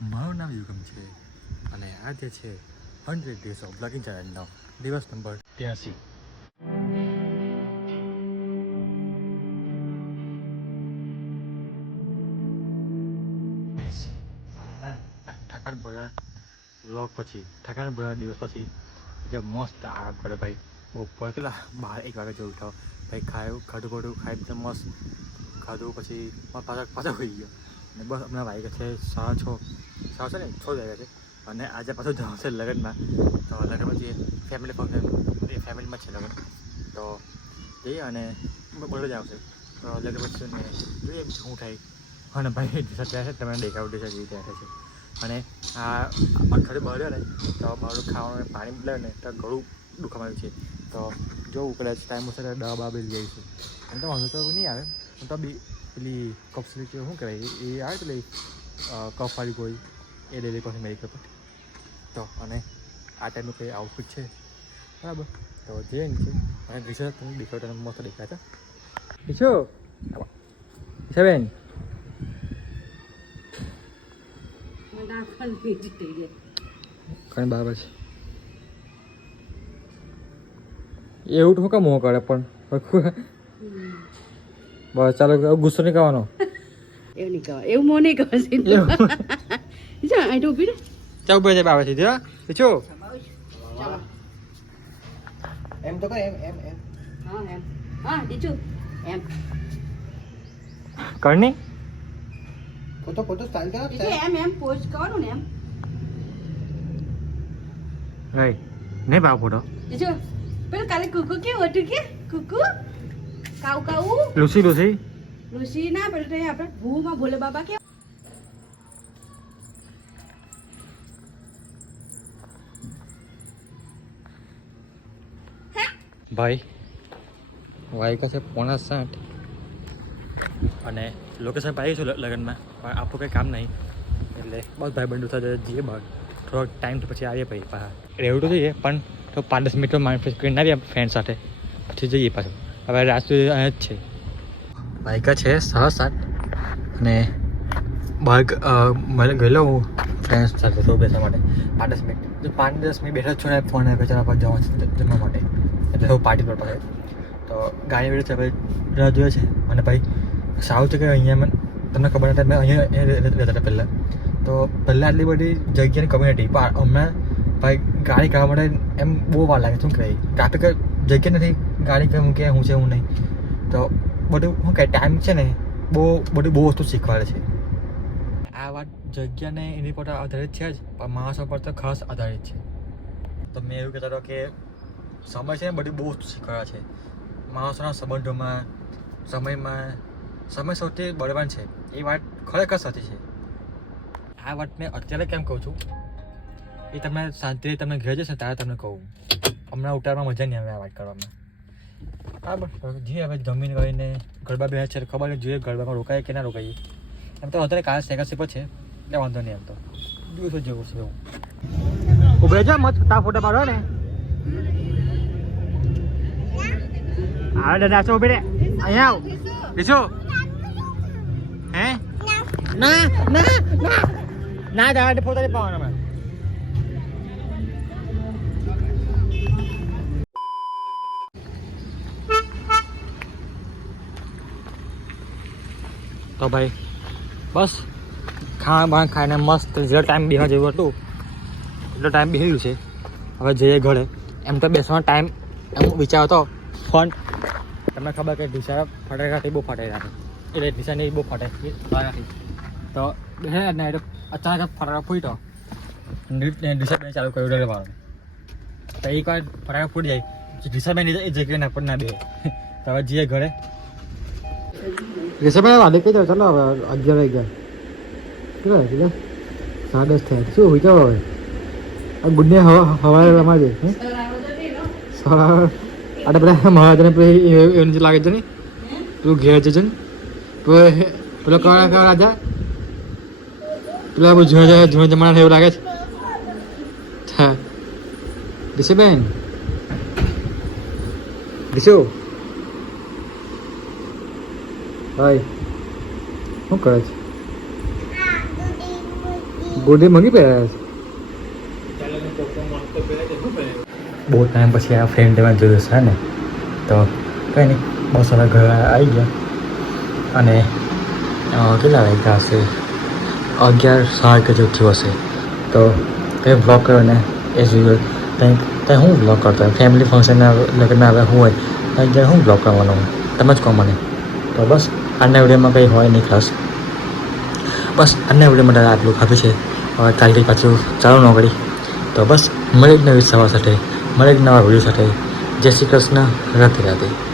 મારું નામ યુગમ છે અને આ જે છે 100 ડેઝ ઓફ બ્લોગિંગ ચેલેન્જનો દિવસ નંબર 83. ઠાકાણ ભરા વ્લોગ પછી ઠાકાણ ભરા દિવસ પછી જે મસ્ત આરામ કરે ભાઈ. બપોર કેટલા 12-1 વાગે જેવું ઉઠો ભાઈ. ખાધું પડું ખાઈ રીતે મસ્ત ખાધું પછી પાછા હોઈ ગયો અને બસ હમણાં વાગ્યા છે 6:30 ને 6 વાગ્યા છે. અને આજે પાછું જવાનું છે લગ્નમાં. તો લગ્નમાં જે ફેમિલી ફેમિલીમાં છે લગ્ન, તો જઈએ અને બોલો જ આવશે. તો લગ્ન પછી ને જોઈએ શું થાય. અને ભાઈ ડિસાઇડ થયા છે તમને દેખાવું ડિસાઇડ જેવી ત્યાં છે. અને આ અઠવાડિયે બળ્યો ને તો બહારનું ખાવાનું પાણી બદલાવે ને તો ઘણું દુખાવાનું છે. તો જોવું કદાચ ટાઈમ હશે તો દવા બી લઈ આવીશું. એમ તો વાંધો તો નહીં આવે, તો બી પેલી કફ શું કહેવાય એ આવે પેલી કફવાળી કોઈ એ લઈ લે પછી મેડિકલ પર. તો અને આ ટાઈમનું કંઈ આઉટફિટ છે બરાબર. તો જઈએ નીચે અને રિસર્ચ તમે દેખાવ તને મસ્ત દેખાય છે. ઈચ્છો બેન કઈ બરાબર છે એવું તો કામ મોં કરે પણ બસ ચાલો ગુસ્સો નહીં કરવાનો. એવું નહીં કહેવાય, એવું મોં નહીં કહેવાય. ઊભી રહે ચાલ ઉભી જાય આવે છે ઈચ્છો એમ તો કઈ એમ હા એમ હા દીચું એમ કરણી ફોટો સ્ટાઇલ કરો દીચું એમ પોઝ કરવાનું ને એમ નહીં નહીં ભાવ ફોટો દીચું પેલું કાલે કુકુ કેવું હતું કે કુકુ કાઉ કાઉ લુસી ઋષિ ના પેલું તો આપણે ભૂમાં ભોલે બાબા કે ભાઈ વાયકા છે 6:45 અને લોકેશન પાઈ છું લગ્નમાં, પણ આપણું કંઈ કામ નહીં એટલે બસ ભાઈ બંધ થતા જઈએ બહાર. થોડોક ટાઈમ તો પછી આવીએ ભાઈ પાછા રહેવું તો જોઈએ પણ તો 5-10 મિનિટ માઇન્ડ ફ્રેશ કરીને આવીએ ફ્રેન્ડ સાથે પછી જઈએ પાછું. હવે રાત સુધી અહીંયા જ છે. વાયકા છે 7:30 અને બહાર ગયેલો હું ફ્રેન્ડ્સ સાથે તો બેસવા માટે 5-10 મિનિટ. 5-10 મિનિટ બેઠા જ છું ને ફોન કચરા પર જવા જમવા માટે એટલે હું પાર્ટી પર પાસે. તો ગાડી વેળી છે ભાઈ રાહ જોઈએ છે. અને ભાઈ સારું છે કે અહીંયા તમને ખબર નથી મેં અહીંયા રહેતા હતા પહેલાં. તો પહેલાં આટલી બધી જગ્યાની કમી હતી પણ હમણાં ભાઈ ગાડી કાઢવા માટે એમ બહુ વાર લાગે. શું કહેવાય ટ્રાફિક જગ્યા નથી ગાડી કે હું કે હું છે હું નહીં. તો બધું શું કહે ટાઈમ છે ને બહુ વસ્તુ શીખવાડે છે. આ વાત જગ્યાને એની પર આધારિત છે જ પણ માણસો પર તો ખાસ આધારિત છે. તો મેં એવું કહેતો હતો કે સમય છે ને બધી બહુ વસ્તુ શીખવાડે છે. માણસોના સંબંધોમાં સમય સૌથી બળવાન છે. એ વાત ખરેખર સાચી છે. આ વાત મેં અત્યારે કેમ કહું છું એ તમે શાંતિથી તમને ઘેર જશે ત્યારે તમને કહું. હમણાં ઉતારમાં મજા નહીં આવે આ વાત કરવામાં. બરાબર જે હવે જમીન કરીને ગરબા બે છે ખબર નહીં જોઈએ ગરબામાં રોકાય કે ના રોકાઈએ. એમ તો અત્યારે કાલે સેકન્ડ પર છે એટલે વાંધો નહીં. એમ તો જોઈશું જેવું છે એવું. ઉભરે જા મત તા ફોટા પાડો ને આ દાદા છો ઉભી રે અહીંયા આવ બીજો હે ના ના ના ના દાદા ફોટા નહીં પાડવાના મેં. તો ભાઈ બસ ખાણા ખાઈને મસ્ત જેટલો ટાઈમ બેસવા જેવું હતું એટલો ટાઈમ બેસેલું છે. હવે જઈએ ઘરે. એમ તો બેસવાનો ટાઈમ એમ વિચાર હતો ફોન તમને ખબર કે ઢીસા ફટાકાથી બહુ ફટાઈ રાખે એટલે ઢીસાની બહુ ફટાઈ નથી. તો બેસે ને એટલે અચાનક ફટાકા ફૂટ્યો ઢીસા બેન ચાલુ કર્યું રહેવાનું. તો એક વાર ફટાકા ફૂટી જાય ઢીસા બેન એ જગ્યાએ ના પણ ના બે. તો હવે જઈએ ઘરે. રિષભભાઈ વાલે કહી દો ચાલો હવે 11 વાગ્યા કેટલા 10:30 થયા શું વિચારો હવે આ ગુડને હવારે રમાજે આપણે બધા મહારાજાને એવું લાગે છે ને તું ઘેર છે ને પેલો કયા રાજા પેલા બહુ જૂના જમાના એવું લાગે છે. હા રિષભબેન રિષુ ભાઈ શું કરે છે ગોડી મંગી પહેર્યા બહુ ટાઈમ પછી આ ફ્રેન્ડ એમાં જોયું છે ને તો કંઈ નહીં બહુ સારા ઘર આવી ગયા અને કેટલા વાગ્યા હશે 11:30 કે જેવું થયું હશે તો કંઈ બ્લોગ કર્યો ને એઝ યુઝલ ત્યાં હું બ્લોગ કરતો હોય ફેમિલી ફંક્શનના લગ્ન આવે હું હોય ત્યાં જ્યારે હું બ્લોગ કરવાનો હોય તમે જ કહો મને તો બસ આજના વિડીયોમાં કંઈ હોય નહીં ખાસ બસ આજના વિડીયો માટે આટલું ખાધું છે હવે કાલથી પાછું ચાલુ ન કરી તો બસ મળે જ નવી સવાર સાથે મળે જ નવા વિડીયો સાથે જય શ્રી કૃષ્ણ રાધે રાધે